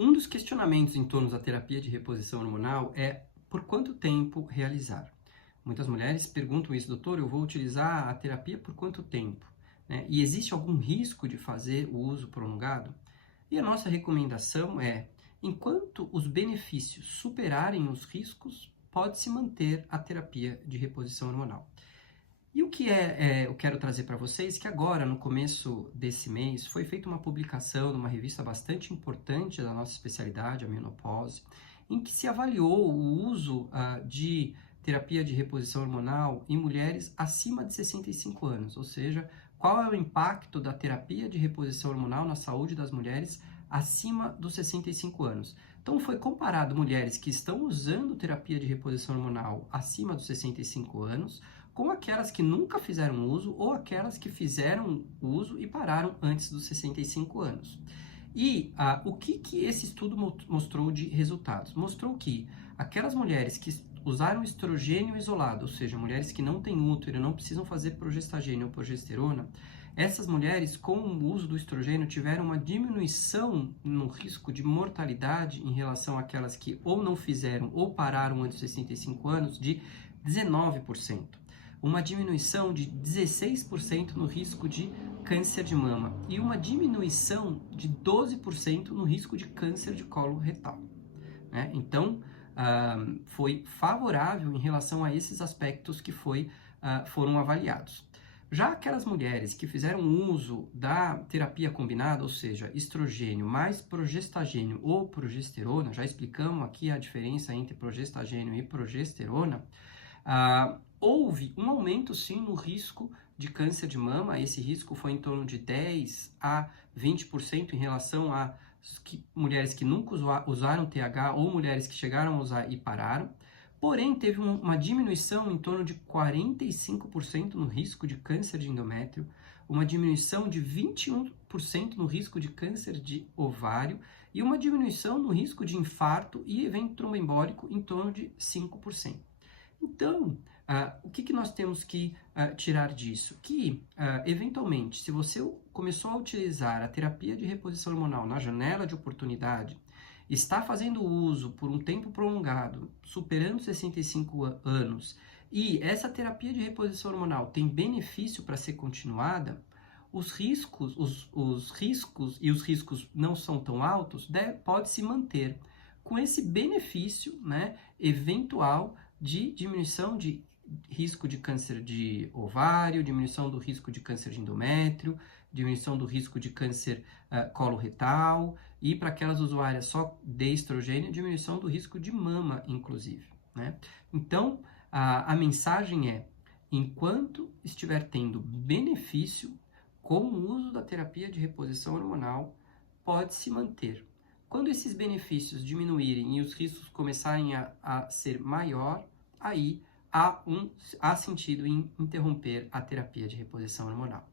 Um dos questionamentos em torno da terapia de reposição hormonal é por quanto tempo realizar. Muitas mulheres perguntam isso, doutor, eu vou utilizar a terapia por quanto tempo? Né? E existe algum risco de fazer o uso prolongado? E a nossa recomendação é, enquanto os benefícios superarem os riscos, pode-se manter a terapia de reposição hormonal. E o que eu quero trazer para vocês que agora, no começo desse mês, foi feita uma publicação numa revista bastante importante da nossa especialidade, a menopause, em que se avaliou o uso de terapia de reposição hormonal em mulheres acima de 65 anos, ou seja, qual é o impacto da terapia de reposição hormonal na saúde das mulheres acima dos 65 anos. Então, foi comparado mulheres que estão usando terapia de reposição hormonal acima dos 65 anos com aquelas que nunca fizeram uso ou aquelas que fizeram uso e pararam antes dos 65 anos. E o que esse estudo mostrou de resultados? Mostrou que aquelas mulheres que usaram estrogênio isolado, ou seja, mulheres que não têm útero, não precisam fazer progestagênio ou progesterona, essas mulheres com o uso do estrogênio tiveram uma diminuição no risco de mortalidade em relação àquelas que ou não fizeram ou pararam antes dos 65 anos de 19%. Uma diminuição de 16% no risco de câncer de mama e uma diminuição de 12% no risco de câncer de colo retal. Né? Então, foi favorável em relação a esses aspectos que foram avaliados. Já aquelas mulheres que fizeram uso da terapia combinada, ou seja, estrogênio mais progestagênio ou progesterona, já explicamos aqui a diferença entre progestagênio e progesterona, houve um aumento sim no risco de câncer de mama. Esse risco foi em torno de 10 a 20% em relação a mulheres que nunca usaram TH ou mulheres que chegaram a usar e pararam. Porém, teve uma diminuição em torno de 45% no risco de câncer de endométrio, uma diminuição de 21% no risco de câncer de ovário e uma diminuição no risco de infarto e evento tromboembólico em torno de 5%. Então, o que nós temos que tirar disso? Que, eventualmente, se você começou a utilizar a terapia de reposição hormonal na janela de oportunidade, está fazendo uso por um tempo prolongado, superando 65 anos, e essa terapia de reposição hormonal tem benefício para ser continuada, os riscos e os riscos não são tão altos, pode se manter com esse benefício, né, eventual de diminuição de risco de câncer de ovário, diminuição do risco de câncer de endométrio, diminuição do risco de câncer coloretal e para aquelas usuárias só de estrogênio, diminuição do risco de mama, inclusive. Né? Então, a mensagem é, enquanto estiver tendo benefício com o uso da terapia de reposição hormonal, pode se manter. Quando esses benefícios diminuírem e os riscos começarem a ser maior, aí há sentido em interromper a terapia de reposição hormonal.